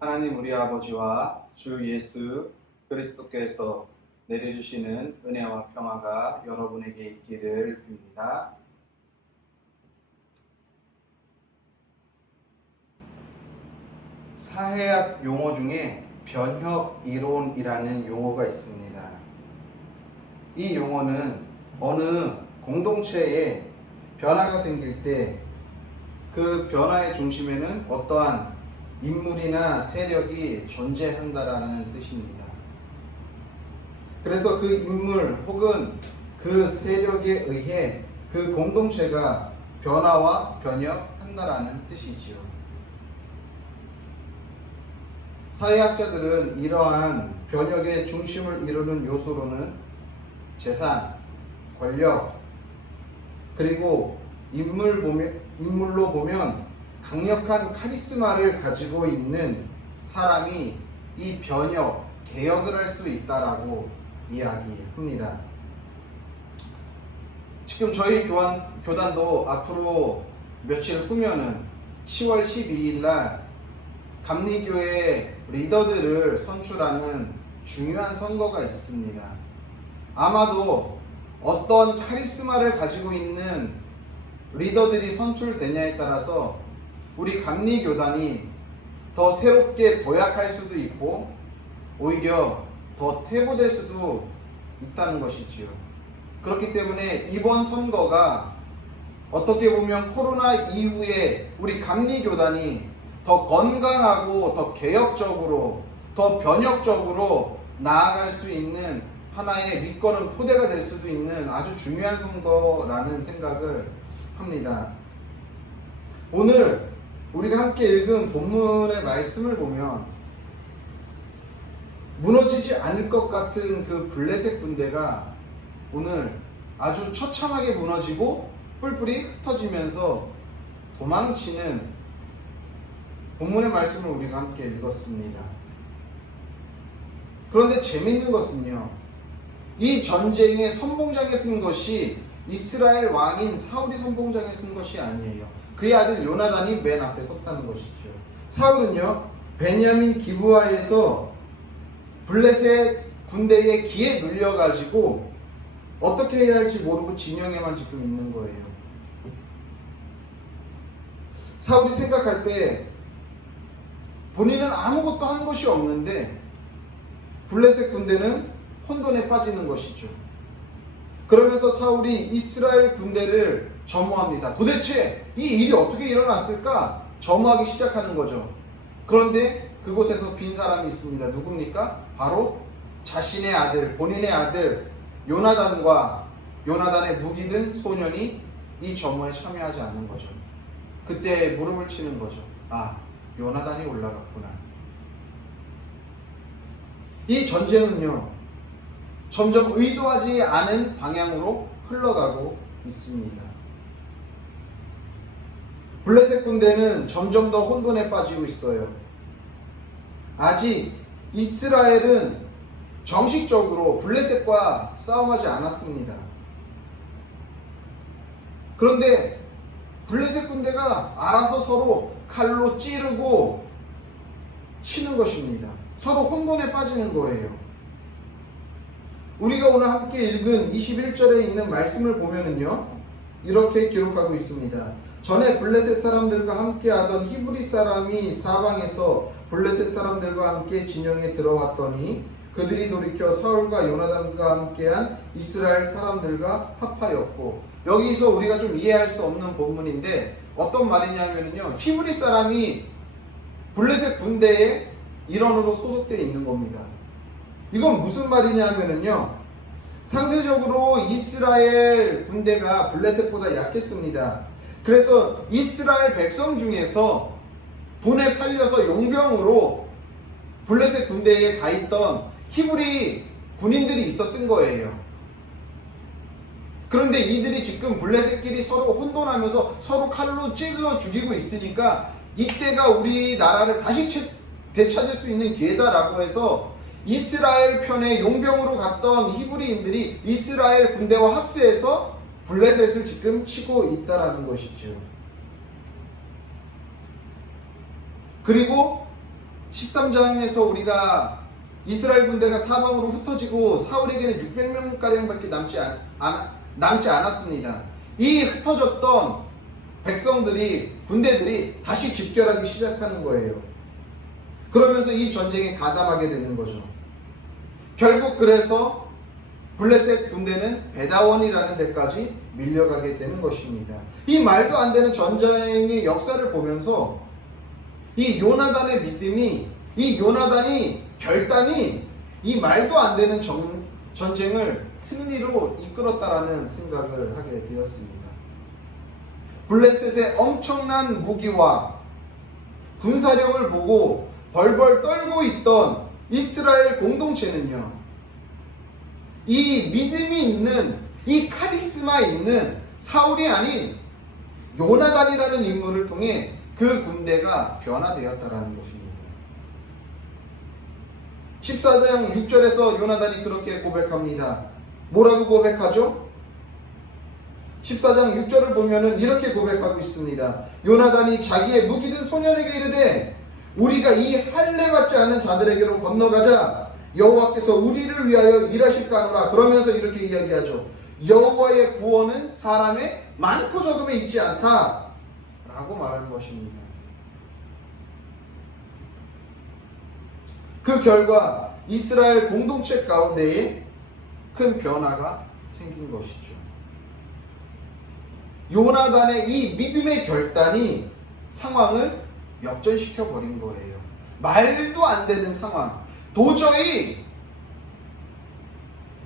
하나님 우리 아버지와 주 예수 그리스도께서 내려주시는 은혜와 평화가 여러분에게 있기를 빕니다. 사회학 용어 중에 변혁 이론이라는 용어가 있습니다. 이 용어는 어느 공동체에 변화가 생길 때 그 변화의 중심에는 어떠한 인물이나 세력이 존재한다라는 뜻입니다. 그래서 그 인물 혹은 그 세력에 의해 그 공동체가 변화와 변혁한다라는 뜻이지요. 사회학자들은 이러한 변혁의 중심을 이루는 요소로는 재산, 권력, 그리고 인물로 보면 강력한 카리스마를 가지고 있는 사람이 이 변혁, 개혁을 할 수 있다라고 이야기합니다. 지금 저희 교단도 앞으로 며칠 후면은 10월 12일 날 감리교회 리더들을 선출하는 중요한 선거가 있습니다. 아마도 어떤 카리스마를 가지고 있는 리더들이 선출되냐에 따라서 우리 감리교단이 더 새롭게 도약할 수도 있고 오히려 더 퇴보될 수도 있다는 것이지요. 그렇기 때문에 이번 선거가 어떻게 보면 코로나 이후에 우리 감리교단이 더 건강하고 더 개혁적으로 더 변혁적으로 나아갈 수 있는 하나의 밑거름 토대가 될 수도 있는 아주 중요한 선거라는 생각을 합니다. 오늘 우리가 함께 읽은 본문의 말씀을 보면 무너지지 않을 것 같은 그 블레셋 군대가 오늘 아주 처참하게 무너지고 뿔뿔이 흩어지면서 도망치는 본문의 말씀을 우리가 함께 읽었습니다. 그런데 재밌는 것은요, 이 전쟁의 선봉장에 쓴 것이 이스라엘 왕인 사울이 선봉장에 쓴 것이 아니에요. 그의 아들 요나단이 맨 앞에 섰다는 것이죠. 사울은요, 베냐민 기브아에서 블레셋 군대의 기에 눌려가지고 어떻게 해야 할지 모르고 진영에만 지금 있는 거예요. 사울이 생각할 때 본인은 아무것도 한 것이 없는데 블레셋 군대는 혼돈에 빠지는 것이죠. 그러면서 사울이 이스라엘 군대를 점호합니다. 도대체 이 일이 어떻게 일어났을까? 점호하기 시작하는 거죠. 그런데 그곳에서 빈 사람이 있습니다. 누굽니까? 바로 자신의 아들, 본인의 아들 요나단과 요나단의 무기 든 소년이 이 점호에 참여하지 않는 거죠. 그때 무릎을 치는 거죠. 아, 요나단이 올라갔구나. 이 전쟁은요, 점점 의도하지 않은 방향으로 흘러가고 있습니다. 블레셋 군대는 점점 더 혼돈에 빠지고 있어요. 아직 이스라엘은 정식적으로 블레셋과 싸움하지 않았습니다. 그런데 블레셋 군대가 알아서 서로 칼로 찌르고 치는 것입니다. 서로 혼돈에 빠지는 거예요. 우리가 오늘 함께 읽은 21절에 있는 말씀을 보면은요, 이렇게 기록하고 있습니다. 전에 블레셋 사람들과 함께 하던 히브리 사람이 사방에서 블레셋 사람들과 함께 진영에 들어왔더니 그들이 돌이켜 사울과 요나단과 함께한 이스라엘 사람들과 합하였고, 여기서 우리가 좀 이해할 수 없는 본문인데 어떤 말이냐면요, 히브리 사람이 블레셋 군대의 일원으로 소속되어 있는 겁니다. 이건 무슨 말이냐면요, 상대적으로 이스라엘 군대가 블레셋보다 약했습니다. 그래서 이스라엘 백성 중에서 돈에 팔려서 용병으로 블레셋 군대에 가 있던 히브리 군인들이 있었던 거예요. 그런데 이들이 지금 블레셋끼리 서로 혼돈하면서 서로 칼로 찔러 죽이고 있으니까 이때가 우리나라를 다시 되찾을 수 있는 기회다라고 해서 이스라엘 편에 용병으로 갔던 히브리인들이 이스라엘 군대와 합세해서 블레셋을 지금 치고 있다라는 것이죠. 그리고 13장에서 우리가 이스라엘 군대가 사방으로 흩어지고 사울에게는 600명가량밖에 남지 않았습니다. 이 흩어졌던 군대들이 다시 집결하기 시작하는 거예요. 그러면서 이 전쟁에 가담하게 되는 거죠. 결국 그래서 블레셋 군대는 베다원이라는 데까지 밀려가게 되는 것입니다. 이 말도 안 되는 전쟁의 역사를 보면서 이 요나단의 믿음이, 이 요나단이 결단이 이 말도 안 되는 전쟁을 승리로 이끌었다라는 생각을 하게 되었습니다. 블레셋의 엄청난 무기와 군사력을 보고 벌벌 떨고 있던 이스라엘 공동체는요, 이 믿음이 있는, 이 카리스마 있는 사울이 아닌 요나단이라는 인물을 통해 그 군대가 변화되었다라는 것입니다. 14장 6절에서 요나단이 그렇게 고백합니다. 뭐라고 고백하죠? 14장 6절을 보면은 이렇게 고백하고 있습니다. 요나단이 자기의 무기든 소년에게 이르되 우리가 이 할례 받지 않은 자들에게로 건너가자. 여호와께서 우리를 위하여 일하실까 하노라. 그러면서 이렇게 이야기하죠. 여호와의 구원은 사람의 많고 적음에 있지 않다 라고 말하는 것입니다. 그 결과 이스라엘 공동체 가운데에 큰 변화가 생긴 것이죠. 요나단의 이 믿음의 결단이 상황을 역전시켜 버린 거예요. 말도 안 되는 상황, 도저히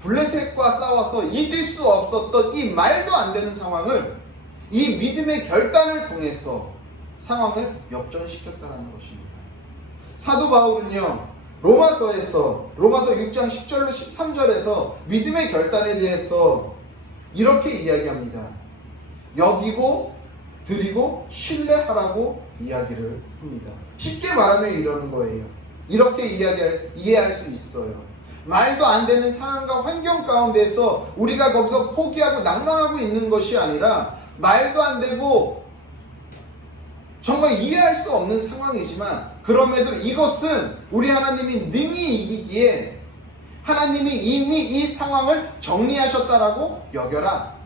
블레셋과 싸워서 이길 수 없었던 이 말도 안 되는 상황을 이 믿음의 결단을 통해서 상황을 역전시켰다는 것입니다. 사도 바울은요, 로마서 6장 10절로 13절에서 믿음의 결단에 대해서 이렇게 이야기합니다. 여기고 드리고 신뢰하라고 이야기를 합니다. 쉽게 말하면 이러는 거예요. 이렇게 이해할 수 있어요. 말도 안 되는 상황과 환경 가운데서 우리가 거기서 포기하고 낭망하고 있는 것이 아니라 말도 안 되고 정말 이해할 수 없는 상황이지만 그럼에도 이것은 우리 하나님이 능히 이기기에 하나님이 이미 이 상황을 정리하셨다라고 여겨라.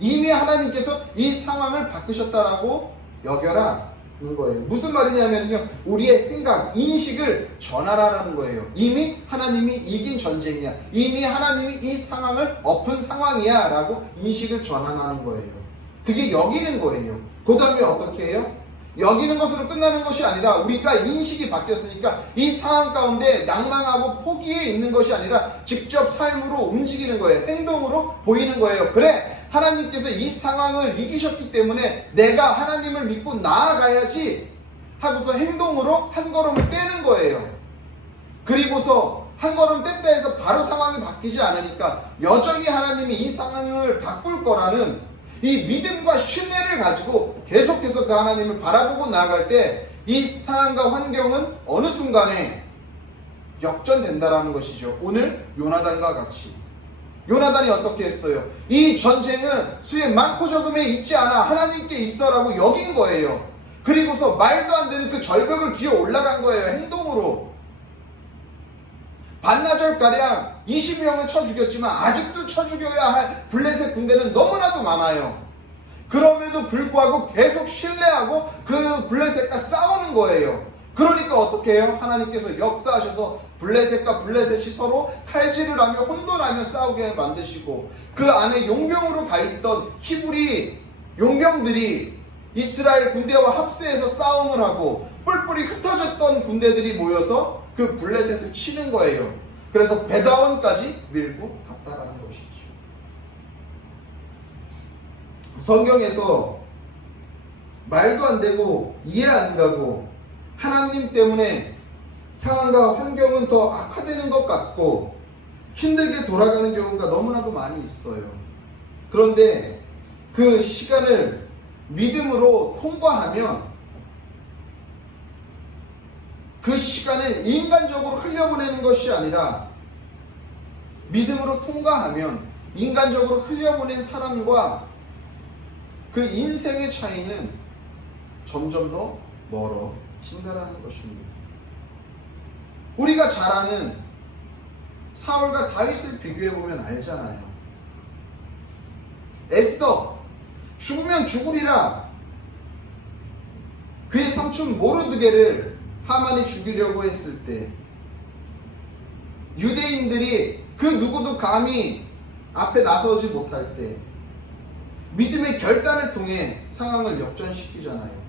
이미 하나님께서 이 상황을 바꾸셨다라고 여겨라 는 거예요. 무슨 말이냐면요, 우리의 생각, 인식을 전하라는 거예요. 이미 하나님이 이긴 전쟁이야, 이미 하나님이 이 상황을 엎은 상황이야 라고 인식을 전하라는 거예요. 그게 여기는 거예요. 그 다음에 어떻게 해요? 여기는 것으로 끝나는 것이 아니라 우리가 인식이 바뀌었으니까 이 상황 가운데 낭망하고 포기해 있는 것이 아니라 직접 삶으로 움직이는 거예요. 행동으로 보이는 거예요. 그래, 하나님께서 이 상황을 이기셨기 때문에 내가 하나님을 믿고 나아가야지 하고서 행동으로 한 걸음을 떼는 거예요. 그리고서 한 걸음 뗐다 해서 바로 상황이 바뀌지 않으니까 여전히 하나님이 이 상황을 바꿀 거라는 이 믿음과 신뢰를 가지고 계속해서 그 하나님을 바라보고 나아갈 때 이 상황과 환경은 어느 순간에 역전된다라는 것이죠. 오늘 요나단과 같이 요나단이 어떻게 했어요? 이 전쟁은 수의 많고 적음에 있지 않아 하나님께 있어라고 여긴 거예요. 그리고서 말도 안 되는 그 절벽을 기어 올라간 거예요. 행동으로. 반나절가량 20명을 쳐 죽였지만 아직도 쳐 죽여야 할 블레셋 군대는 너무나도 많아요. 그럼에도 불구하고 계속 신뢰하고 그 블레셋과 싸우는 거예요. 그러니까 어떻게 해요? 하나님께서 역사하셔서 블레셋과 블레셋이 서로 칼질을 하며 혼돈하며 싸우게 만드시고 그 안에 용병으로 가있던 히브리 용병들이 이스라엘 군대와 합세해서 싸움을 하고 뿔뿔이 흩어졌던 군대들이 모여서 그 블레셋을 치는 거예요. 그래서 베다원까지 밀고 갔다라는 것이죠. 성경에서 말도 안 되고 이해 안 가고 하나님 때문에 상황과 환경은 더 악화되는 것 같고 힘들게 돌아가는 경우가 너무나도 많이 있어요. 그런데 그 시간을 믿음으로 통과하면 그 시간을 인간적으로 흘려보내는 것이 아니라 믿음으로 통과하면 인간적으로 흘려보낸 사람과 그 인생의 차이는 점점 더 멀어진다라는 것입니다. 우리가 잘 아는 사울과 다윗을 비교해보면 알잖아요. 에스더, 죽으면 죽으리라. 그의 삼촌 모르드게를 하만이 죽이려고 했을 때 유대인들이 그 누구도 감히 앞에 나서지 못할 때 믿음의 결단을 통해 상황을 역전시키잖아요.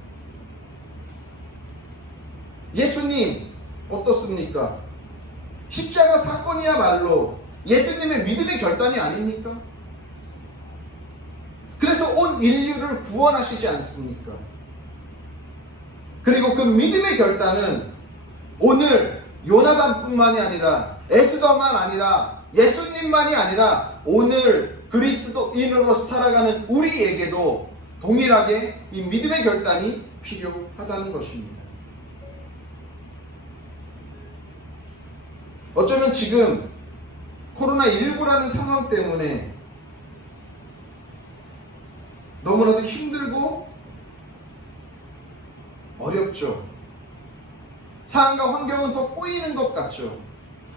예수님 어떻습니까? 십자가 사건이야말로 예수님의 믿음의 결단이 아닙니까? 그래서 온 인류를 구원하시지 않습니까? 그리고 그 믿음의 결단은 오늘 요나단뿐만이 아니라 에스더만 아니라 예수님만이 아니라 오늘 그리스도인으로 살아가는 우리에게도 동일하게 이 믿음의 결단이 필요하다는 것입니다. 어쩌면 지금 코로나19라는 상황 때문에 너무나도 힘들고 어렵죠. 상황과 환경은 더 꼬이는 것 같죠.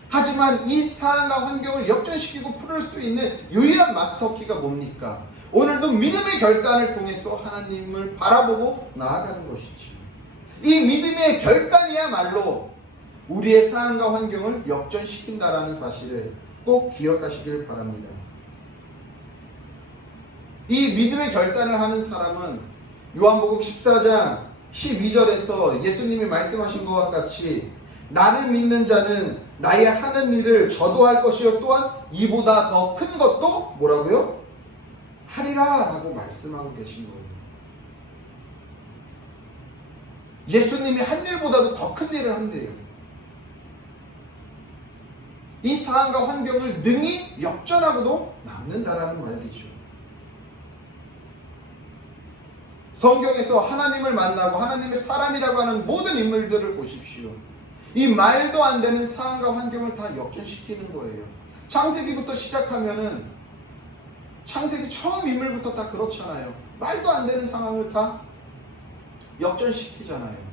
하지만 이 상황과 환경을 역전시키고 풀을 수 있는 유일한 마스터키가 뭡니까? 오늘도 믿음의 결단을 통해서 하나님을 바라보고 나아가는 것이지. 이 믿음의 결단이야말로 우리의 상황과 환경을 역전시킨다라는 사실을 꼭 기억하시길 바랍니다. 이 믿음의 결단을 하는 사람은 요한복음 14장 12절에서 예수님이 말씀하신 것과 같이 나를 믿는 자는 나의 하는 일을 저도 할 것이요 또한 이보다 더 큰 것도 뭐라고요? 하리라 라고 말씀하고 계신 거예요. 예수님이 한 일보다도 더 큰 일을 한대요. 이 상황과 환경을 능히 역전하고도 남는다라는 말이죠. 성경에서 하나님을 만나고 하나님의 사람이라고 하는 모든 인물들을 보십시오. 이 말도 안 되는 상황과 환경을 다 역전시키는 거예요. 창세기부터 시작하면은 창세기 처음 인물부터 다 그렇잖아요. 말도 안 되는 상황을 다 역전시키잖아요.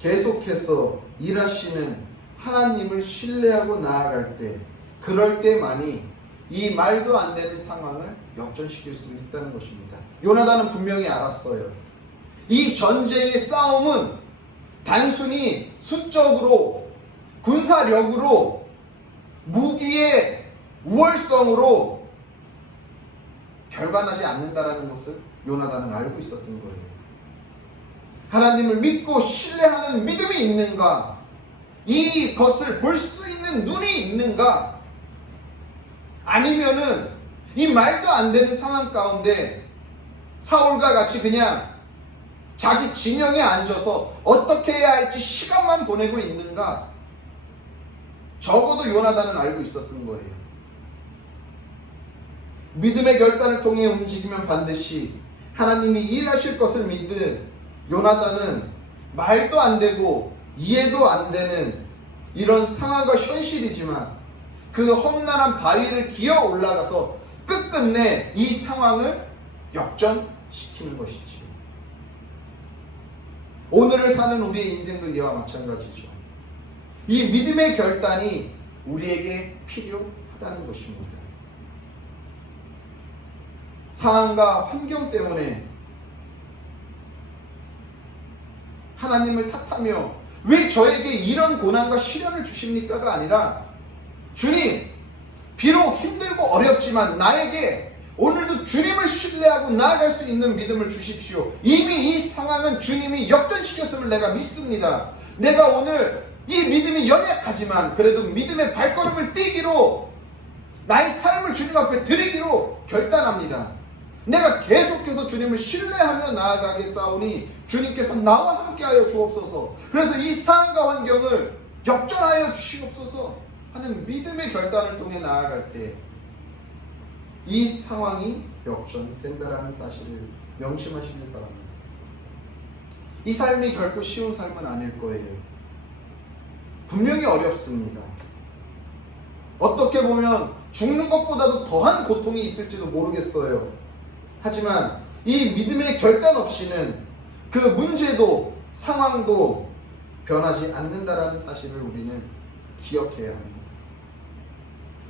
계속해서 일하시는 하나님을 신뢰하고 나아갈 때, 그럴 때만이 이 말도 안 되는 상황을 역전시킬 수 있다는 것입니다. 요나단은 분명히 알았어요. 이 전쟁의 싸움은 단순히 수적으로, 군사력으로, 무기의 우월성으로 결과나지 않는다라는 것을 요나단은 알고 있었던 거예요. 하나님을 믿고 신뢰하는 믿음이 있는가? 이것을 볼 수 있는 눈이 있는가? 아니면은 이 말도 안 되는 상황 가운데 사울과 같이 그냥 자기 진영에 앉아서 어떻게 해야 할지 시간만 보내고 있는가? 적어도 요나단은 알고 있었던 거예요. 믿음의 결단을 통해 움직이면 반드시 하나님이 일하실 것을 믿는 요나단은 말도 안 되고 이해도 안 되는 이런 상황과 현실이지만 그 험난한 바위를 기어 올라가서 끝끝내 이 상황을 역전시키는 것이지. 오늘을 사는 우리의 인생도 이와 마찬가지죠. 이 믿음의 결단이 우리에게 필요하다는 것입니다. 상황과 환경 때문에 하나님을 탓하며 왜 저에게 이런 고난과 시련을 주십니까가 아니라, 주님, 비록 힘들고 어렵지만 나에게 오늘도 주님을 신뢰하고 나아갈 수 있는 믿음을 주십시오. 이미 이 상황은 주님이 역전시켰음을 내가 믿습니다. 내가 오늘 이 믿음이 연약하지만 그래도 믿음의 발걸음을 띄기로, 나의 삶을 주님 앞에 드리기로 결단합니다. 내가 계속해서 주님을 신뢰하며 나아가겠사오니 주님께서 나와 함께하여 주옵소서. 그래서 이 상황과 환경을 역전하여 주시옵소서 하는 믿음의 결단을 통해 나아갈 때 이 상황이 역전된다라는 사실을 명심하시길 바랍니다. 이 삶이 결코 쉬운 삶은 아닐 거예요. 분명히 어렵습니다. 어떻게 보면 죽는 것보다도 더한 고통이 있을지도 모르겠어요. 하지만 이 믿음의 결단 없이는 그 문제도 상황도 변하지 않는다라는 사실을 우리는 기억해야 합니다.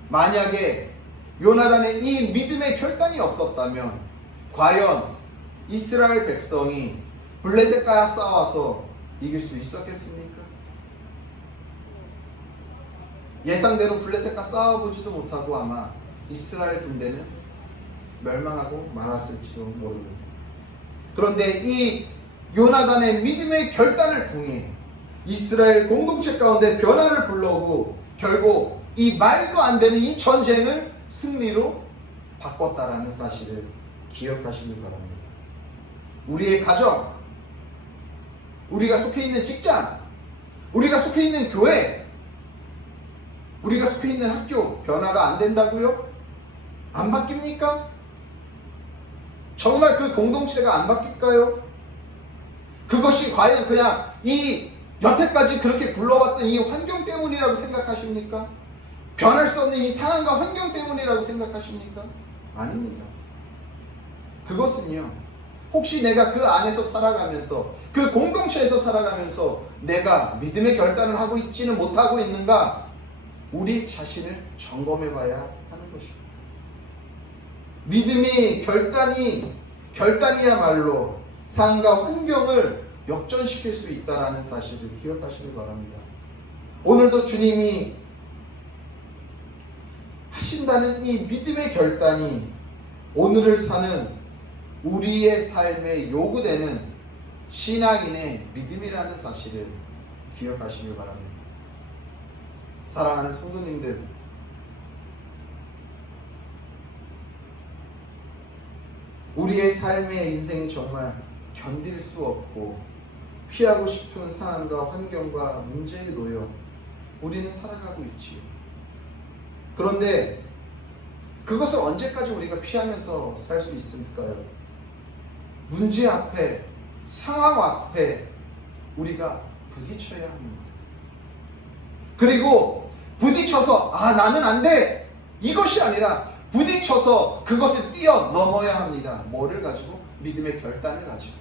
만약에 요나단의 이 믿음의 결단이 없었다면 과연 이스라엘 백성이 블레셋과 싸워서 이길 수 있었겠습니까? 예상대로 블레셋과 싸워보지도 못하고 아마 이스라엘 군대는 멸망하고 말았을지도 모릅니다. 그런데 이 요나단의 믿음의 결단을 통해 이스라엘 공동체 가운데 변화를 불러오고 결국 이 말도 안 되는 이 전쟁을 승리로 바꿨다라는 사실을 기억하시길 바랍니다. 우리의 가정, 우리가 속해 있는 직장, 우리가 속해 있는 교회, 우리가 속해 있는 학교 변화가 안 된다고요? 안 바뀝니까? 정말 그 공동체가 안 바뀔까요? 그것이 과연 그냥 이 여태까지 그렇게 굴러왔던 이 환경 때문이라고 생각하십니까? 변할 수 없는 이 상황과 환경 때문이라고 생각하십니까? 아닙니다. 그것은요, 혹시 내가 그 안에서 살아가면서 그 공동체에서 살아가면서 내가 믿음의 결단을 하고 있지는 못하고 있는가? 우리 자신을 점검해 봐야 하는 것입니다. 믿음이 결단이야말로 상황과 환경을 역전시킬 수 있다는 사실을 기억하시길 바랍니다. 오늘도 주님이 하신다는 이 믿음의 결단이 오늘을 사는 우리의 삶에 요구되는 신앙인의 믿음이라는 사실을 기억하시길 바랍니다. 사랑하는 성도님들, 우리의 삶의 인생이 정말 견딜 수 없고 피하고 싶은 상황과 환경과 문제에 놓여 우리는 살아가고 있지요. 그런데 그것을 언제까지 우리가 피하면서 살 수 있을까요? 문제 앞에, 상황 앞에 우리가 부딪혀야 합니다. 그리고 부딪혀서 나는 안 돼! 이것이 아니라 부딪혀서 그것을 뛰어넘어야 합니다. 뭐를 가지고? 믿음의 결단을 가지고.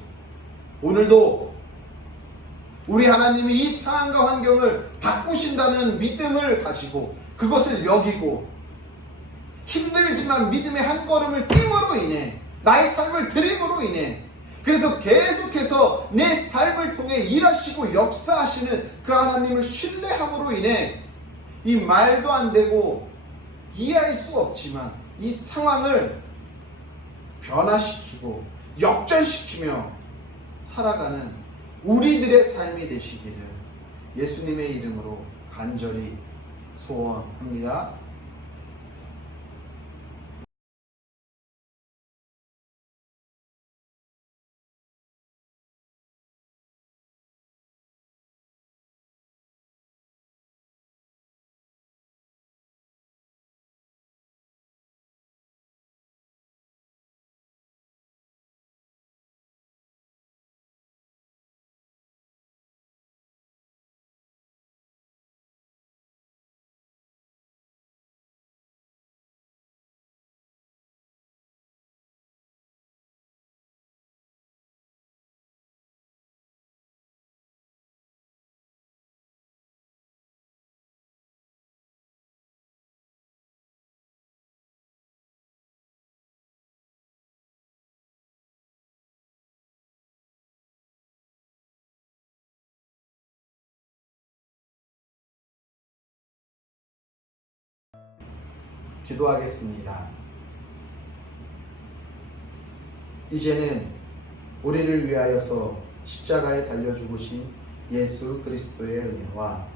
오늘도 우리 하나님이 이 상황과 환경을 바꾸신다는 믿음을 가지고 그것을 여기고 힘들지만 믿음의 한 걸음을 띵으로 인해 나의 삶을 드림으로 인해 그래서 계속해서 내 삶을 통해 일하시고 역사하시는 그 하나님을 신뢰함으로 인해 이 말도 안 되고 이해할 수 없지만 이 상황을 변화시키고 역전시키며 살아가는 우리들의 삶이 되시기를 예수님의 이름으로 간절히 소원합니다. 기도하겠습니다. 이제는 우리를 위하여서 십자가에 달려 죽으신 예수 그리스도의 은혜와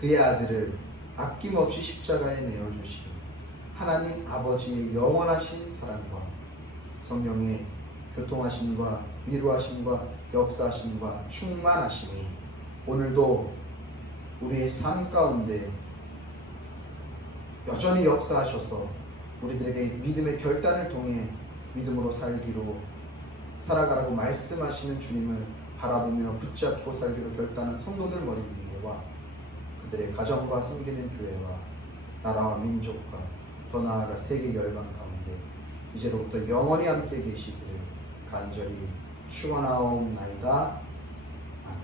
그의 아들을 아낌없이 십자가에 내어주신 하나님 아버지의 영원하신 사랑과 성령의 교통하심과 위로하심과 역사하심과 충만하심이 오늘도 우리의 삶 가운데 여전히 역사하셔서 우리들에게 믿음의 결단을 통해 믿음으로 살아가라고 말씀하시는 주님을 바라보며 붙잡고 살기로 결단한 성도들 머리 위에와 그들의 가정과 섬기는 교회와 나라와 민족과 더 나아가 세계 열방 가운데 이제로부터 영원히 함께 계시기를 간절히 축원하옵나이다. 아멘.